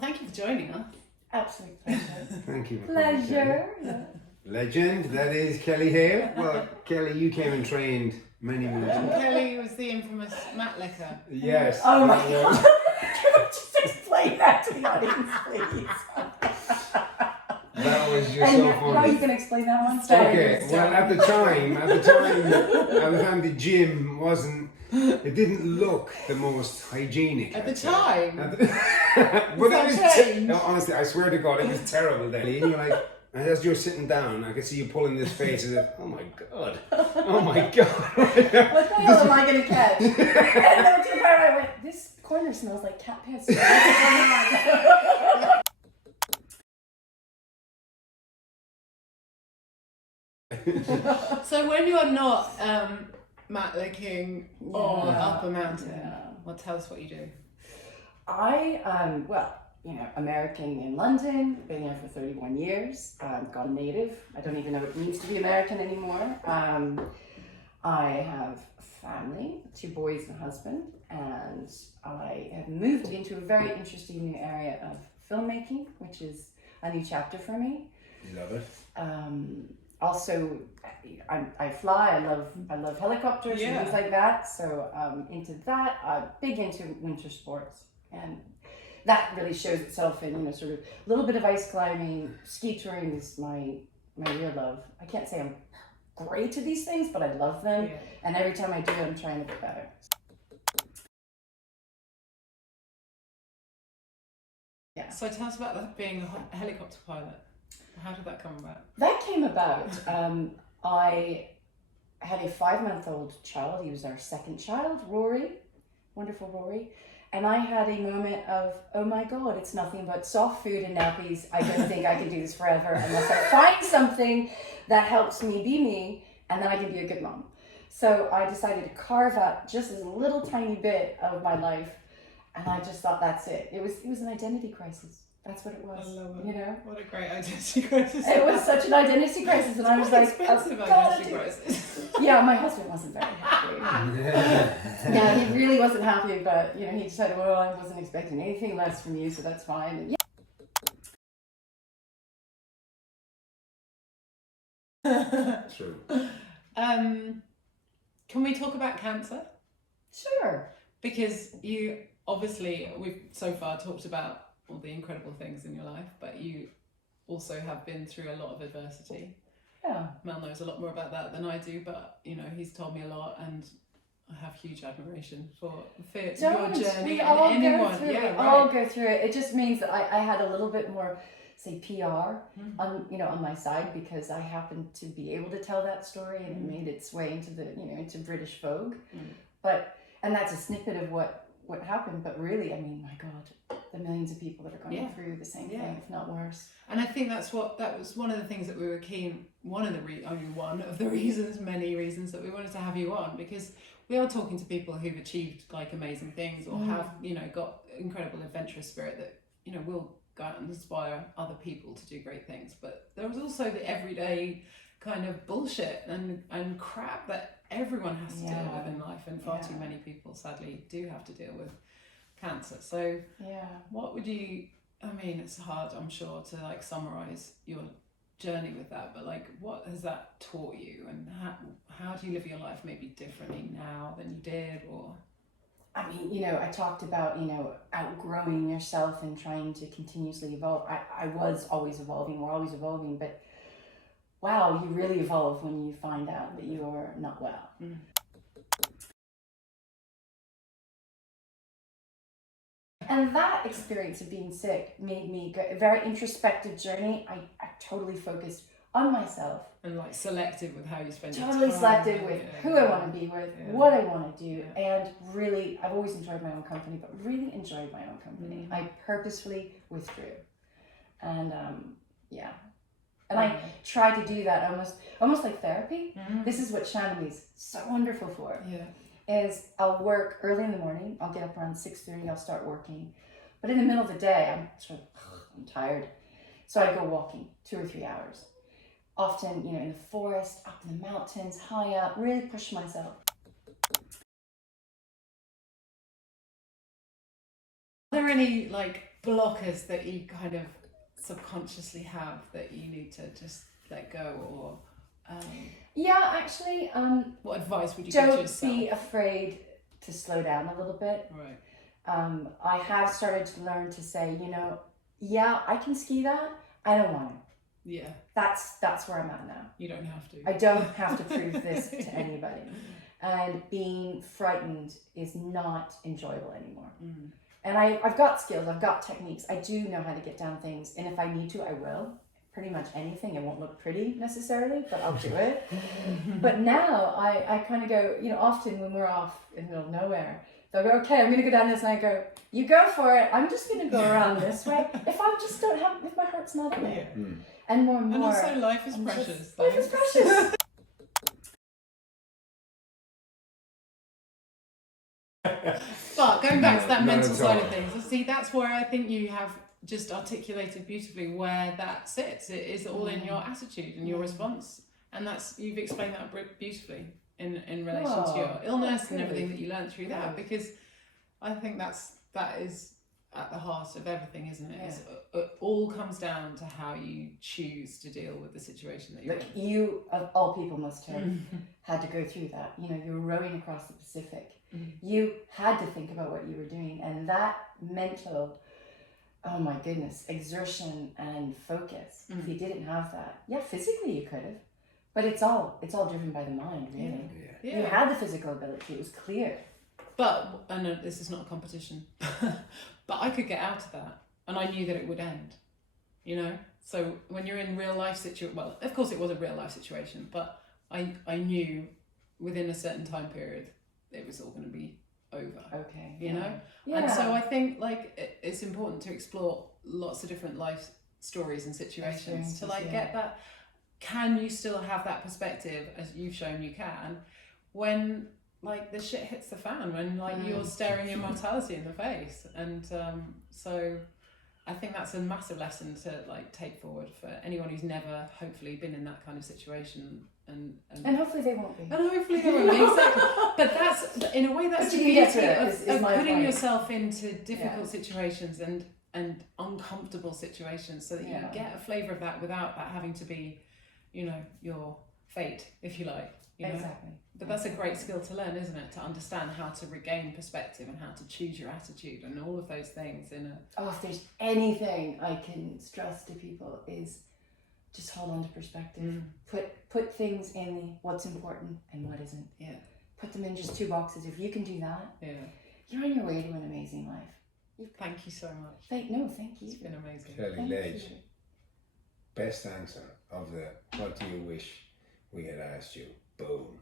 thank you for joining us. Absolute pleasure. Thank you. For coming, Pleasure. Kelly. Legend, that is Kelly here. Well, Kelly, you came and trained many moons ago. Kelly was the infamous mat licker. Yes. Oh my that was- God. Can I just explain that to the audience, please? That was just And so how are funny. you going to explain that one? Sorry. Okay, well, at the time, the gym wasn't. It didn't look the most hygienic. At the I'd say. time? But it was that changed? no, honestly, I swear to God, it was terrible, Delhi. And you're like, and as you're sitting down, I could see you pulling this face as if, oh my God, oh my God. What the hell am I going to catch? And then to the part I went, this corner smells like cat piss. What's going on? So when you're not mat licking or Yeah. up a mountain, Yeah. well, tell us what you do. American in London, been here for 31 years, gone native. I don't even know what it means to be American anymore. I have a family, 2 boys and a husband, and I have moved into a very interesting new area of filmmaking, which is a new chapter for me. Love it. Also, I fly. I love helicopters and Yeah. things like that. So into that, I'm big into winter sports, and that really shows itself in sort of a little bit of ice climbing. Ski touring is my real love. I can't say I'm great at these things, but I love them, Yeah. and every time I do it, I'm trying to get better. Yeah. So tell us about that, being a helicopter pilot. How did that come about? That came about. I had a 5-month-old child. He was our second child, Rory, wonderful Rory. And I had a moment of, oh my God, it's nothing but soft food and nappies. I don't think I can do this forever unless I find something that helps me be me, and then I can be a good mom. So I decided to carve out just this little tiny bit of my life, and I just thought that's it. It was an identity crisis. That's what it was. I love it. You know? What a great identity crisis. It was such an identity crisis, and I was Quite like, expensive I've gotta identity do crisis. Yeah, my husband wasn't very happy. Yeah, he really wasn't happy, but he decided, well, I wasn't expecting anything less from you, so that's fine. And True. Can we talk about cancer? sure. Because we've so far talked about all the incredible things in your life, but you also have been through a lot of adversity. Yeah. Mel knows a lot more about that than I do, but he's told me a lot, and I have huge admiration for your journey. We and all anyone, go through yeah, it. right. All go through it. It just means that I had a little bit more, say, PR on my side, because I happened to be able to tell that story, and it made its way into the into British Vogue. And that's a snippet of what happened, but really, I mean, my God, the millions of people that are going through the same thing, if not worse. And I think that was one of the things that we were keen, many reasons that we wanted to have you on, because we are talking to people who've achieved like amazing things or have, got incredible adventurous spirit that, will go out and inspire other people to do great things. But there was also the everyday kind of bullshit and crap that everyone has to deal with in life, and far too many people sadly do have to deal with cancer. So what would you, it's hard, I'm sure, to like summarize your journey with that, but like what has that taught you, and how do you live your life maybe differently now than you did? Or I talked about outgrowing yourself and trying to continuously evolve. I was always evolving, we're always evolving, but wow, you really evolve when you find out that you are not well. And that experience of being sick made me go a very introspective journey. I totally focused on myself. And like selective with how you spend your time. Totally selective with who I want to be with, what I want to do, and really, I've always enjoyed my own company, but really enjoyed my own company. I purposefully withdrew. And and I try to do that almost like therapy. This is what Shannon's so wonderful for. Is I'll work early in the morning. I'll get up around 6:30. I'll start working, but in the middle of the day, I'm tired, so I go walking 2 or 3 hours. Often, in the forest, up in the mountains, high up. Really push myself. Are there any like blockers that you kind of subconsciously have that you need to just let go, or yeah, actually, what advice would you give to don't yourself? be afraid to slow down a little bit. Right. I have started to learn to say, yeah, I can ski that. I don't want to. Yeah. That's where I'm at now. You don't have to. I don't have to prove this to anybody. And being frightened is not enjoyable anymore. Mm. And I've got skills, I've got techniques. I do know how to get down things. And if I need to, I will. Pretty much anything. It won't look pretty necessarily, but I'll do it. But now I kind of go, often when we're off in the middle of nowhere, they'll go, okay, I'm going to go down this. And I go, you go for it. I'm just going to go around this way. If my heart's not in it. Yeah. And more and And more. also life is precious. Life is precious. But going back to that Not mental at side all. of things, see, that's where I think you have just articulated beautifully where that sits. It is all in your attitude and your response, and you've explained that beautifully in relation to your illness and everything that you learned through that. Because I think that is at the heart of everything, isn't it? Yeah. It all comes down to how you choose to deal with the situation that you're Like in. you, of all people, must have had to go through that. You were rowing across the Pacific. You had to think about what you were doing, and that mental, oh my goodness, exertion and focus. If you didn't have that, physically you could have, but it's all driven by the mind, really. Yeah. You had the physical ability; it was clear. But, I know this is not a competition, but I could get out of that, and I knew that it would end, So when you're in real life well, of course it was a real life situation, but I knew within a certain time period it was all going to be over. Okay. You know? Yeah. And so I think it's important to explore lots of different life stories and situations to get that. Can you still have that perspective, as you've shown you can, when the shit hits the fan, when you're staring your mortality in the face? And so I think that's a massive lesson to take forward for anyone who's never hopefully been in that kind of situation, and hopefully they won't be. And hopefully they won't be, exactly. But that's, in a way, that's But the you can get beauty to it, of is my putting point. yourself into difficult situations and uncomfortable situations, so that you get a flavour of that without that having to be, your fate, if you like. Exactly. But that's a great skill to learn, isn't it? To understand how to regain perspective and how to choose your attitude and all of those things if there's anything I can stress to people is just hold on to perspective. Put things in what's important and what isn't. Yeah. Put them in just two boxes. If you can do that, you're on your way to an amazing life. Thank you so much. Thank you. It's been amazing. Kelly Thank Ledge, you. best answer of the what do you wish we had asked you. Boom.